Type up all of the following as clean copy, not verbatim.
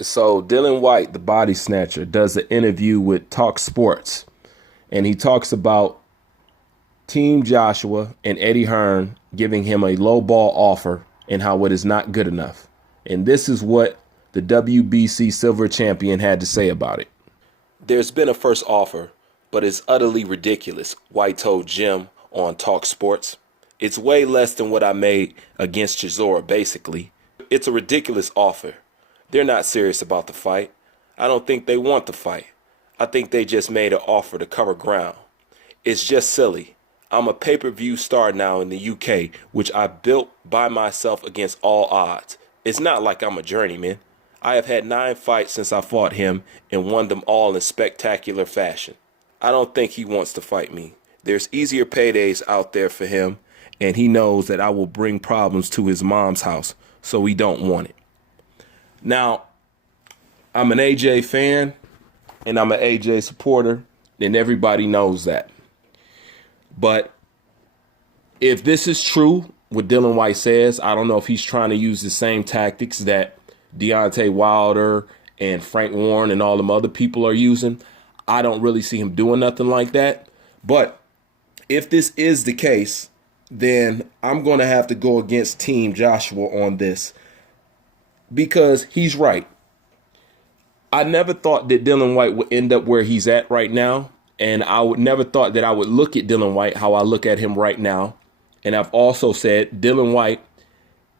So Dillian Whyte, the body snatcher, does an interview with Talk Sports, and he talks about Team Joshua and Eddie Hearn giving him a low ball offer and how it is not good enough. And this is what the WBC Silver Champion had to say about it. There's been a first offer, but it's utterly ridiculous, White told Jim on Talk Sports. It's way less than what I made against Chisora, basically. It's a ridiculous offer. They're not serious about the fight. I don't think they want the fight. I think they just made an offer to cover ground. It's just silly. I'm a pay-per-view star now in the UK, which I built by myself against all odds. It's not like I'm a journeyman. I have had 9 fights since I fought him and won them all in spectacular fashion. I don't think he wants to fight me. There's easier paydays out there for him, and he knows that I will bring problems to his mom's house, so he don't want it. Now, I'm an AJ fan, and I'm an AJ supporter, and everybody knows that. But if this is true, what Dillian Whyte says, I don't know if he's trying to use the same tactics that Deontay Wilder and Frank Warren and all them other people are using. I don't really see him doing nothing like that. But if this is the case, then I'm going to have to go against Team Joshua on this because he's right. I never thought that Dillian Whyte would end up where he's at right now. And I would never thought that I would look at Dillian Whyte how I look at him right now. And I've also said Dillian Whyte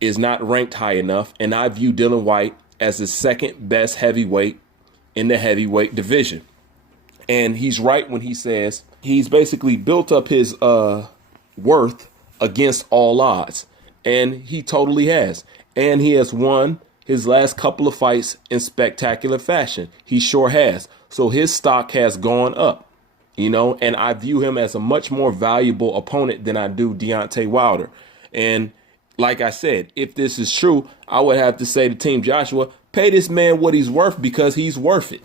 is not ranked high enough. And I view Dillian Whyte as the second best heavyweight in the heavyweight division. And he's right when he says he's basically built up his worth against all odds. And he totally has. And he has won his last couple of fights in spectacular fashion. He sure has. So his stock has gone up. You know, and I view him as a much more valuable opponent than I do Deontay Wilder. And like I said, if this is true, I would have to say to Team Joshua, pay this man what he's worth because he's worth it.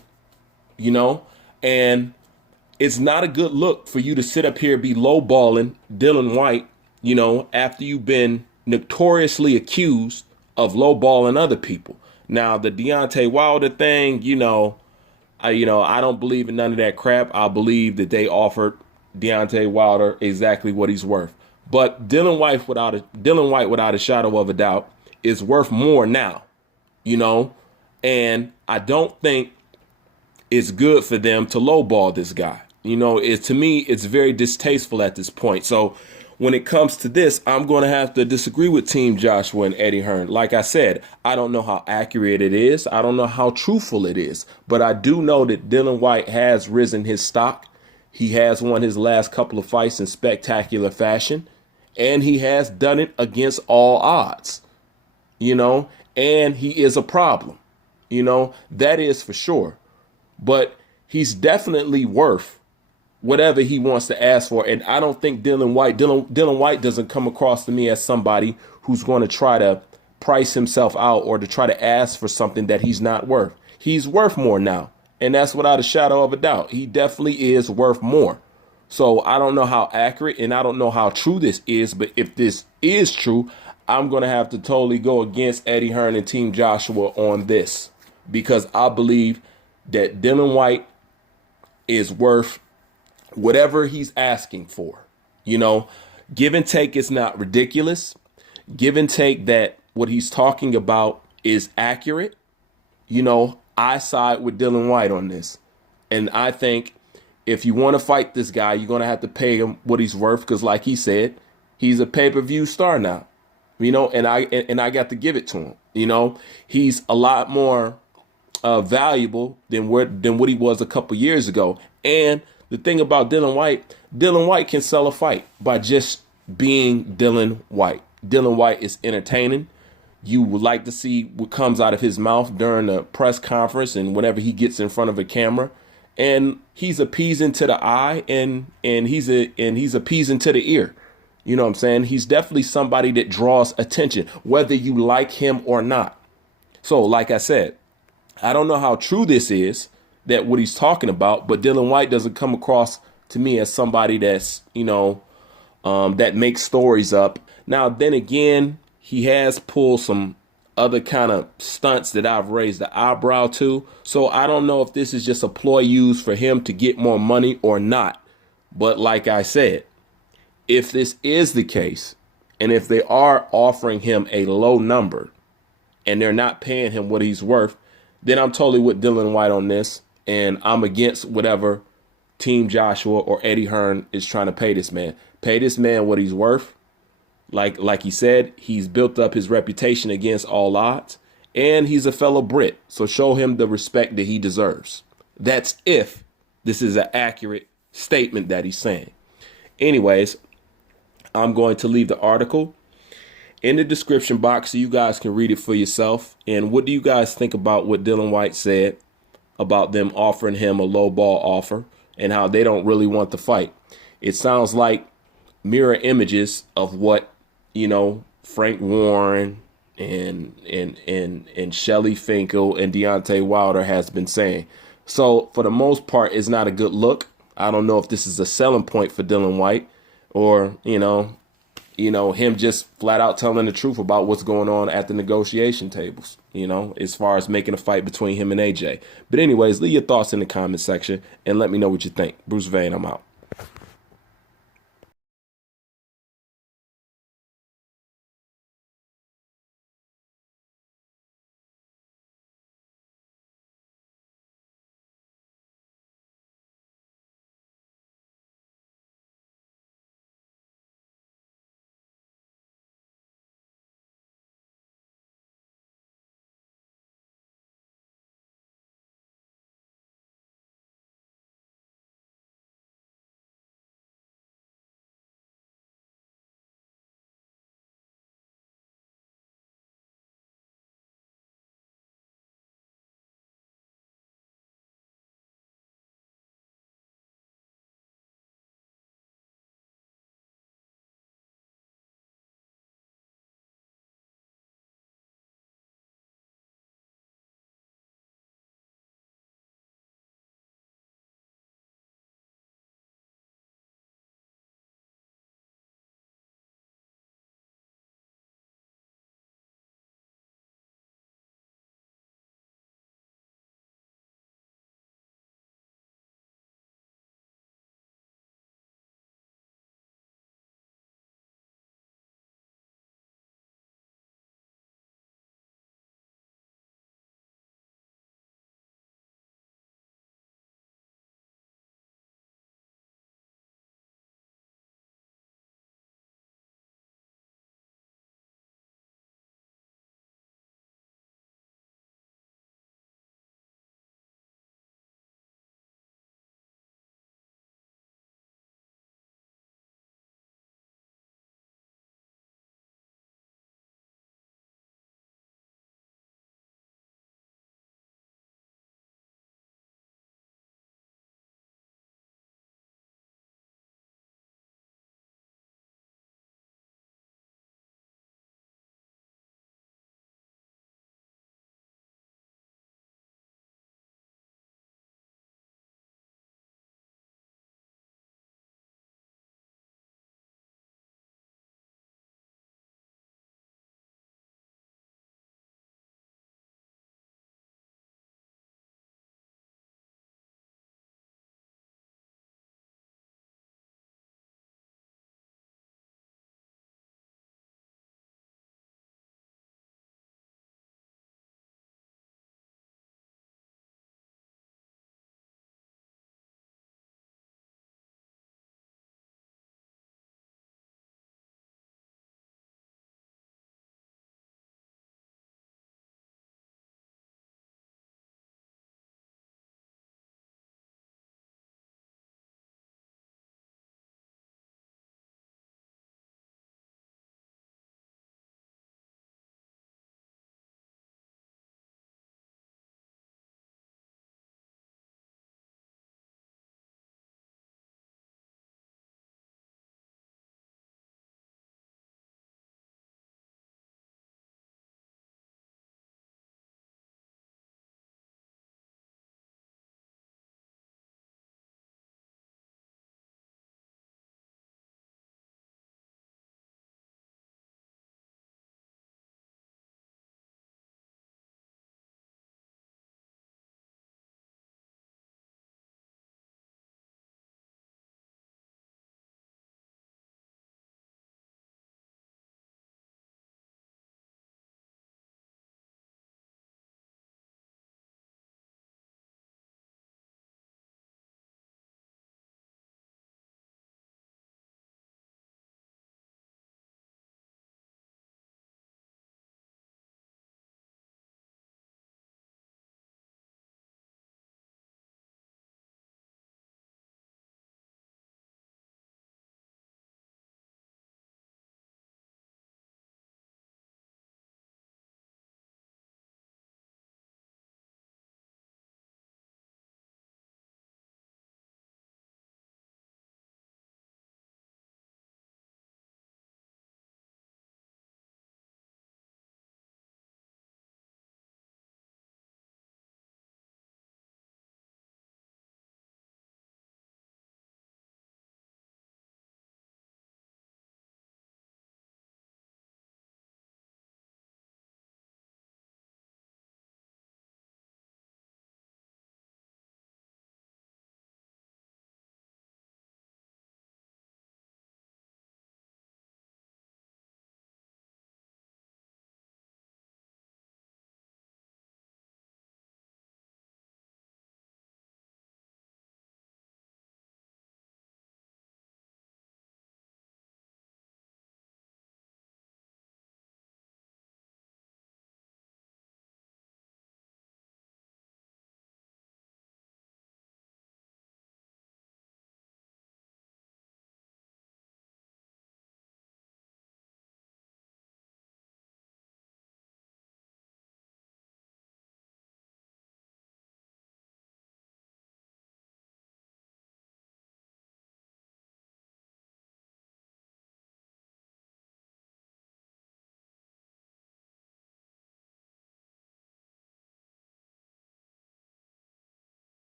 You know, and it's not a good look for you to sit up here and be lowballing Dillian Whyte, you know, after you've been notoriously accused of lowballing other people. Now, the Deontay Wilder thing, I don't believe in none of that crap. I believe that they offered Deontay Wilder exactly what he's worth. But Dillian Whyte, without a shadow of a doubt, is worth more now, and I don't think it's good for them to lowball this guy. To me, it's very distasteful at this point. So when it comes to this, I'm going to have to disagree with Team Joshua and Eddie Hearn. Like I said, I don't know how accurate it is. I don't know how truthful it is. But I do know that Dillian Whyte has risen his stock. He has won his last couple of fights in spectacular fashion. And he has done it against all odds. And he is a problem. That is for sure. But he's definitely worth whatever he wants to ask for. And I don't think Dillian Whyte doesn't come across to me as somebody who's going to try to price himself out or to try to ask for something that he's not worth. He's worth more now. And that's without a shadow of a doubt. He definitely is worth more. So I don't know how accurate and I don't know how true this is. But if this is true, I'm going to have to totally go against Eddie Hearn and Team Joshua on this, because I believe that Dillian Whyte is worth whatever he's asking for. Give and take is not ridiculous. Give and take that what he's talking about is accurate. I side with Dillian Whyte on this. And I think if you want to fight this guy, you're going to have to pay him what he's worth, because like he said, he's a pay-per-view star now. And I got to give it to him. He's a lot more valuable than what he was a couple years ago. And the thing about Dillian Whyte can sell a fight by just being Dillian Whyte. Dillian Whyte is entertaining. You would like to see what comes out of his mouth during a press conference and whenever he gets in front of a camera. And he's appeasing to the eye and he's appeasing to the ear. You know what I'm saying? He's definitely somebody that draws attention, whether you like him or not. So, like I said, I don't know how true this is, that what he's talking about, but Dillian Whyte doesn't come across to me as somebody that's, that makes stories up. Now, then again, he has pulled some other kind of stunts that I've raised the eyebrow to. So I don't know if this is just a ploy used for him to get more money or not. But like I said, if this is the case, and if they are offering him a low number and they're not paying him what he's worth, then I'm totally with Dillian Whyte on this. And I'm against whatever Team Jousha or Eddie Hearn is trying to pay this man. Pay this man what he's worth. Like he said, he's built up his reputation against all odds, and he's a fellow Brit. So show him the respect that he deserves. That's if this is an accurate statement that he's saying. Anyways, I'm going to leave the article in the description box so you guys can read it for yourself. And what do you guys think about what Dillian Whyte said about them offering him a low ball offer and how they don't really want the fight? It sounds like mirror images of what, Frank Warren and Shelly Finkel and Deontay Wilder has been saying. So for the most part, it's not a good look. I don't know if this is a selling point for Dillian Whyte or, him just flat out telling the truth about what's going on at the negotiation tables, as far as making a fight between him and AJ. But anyways, leave your thoughts in the comment section and let me know what you think. Bruce Vane, I'm out.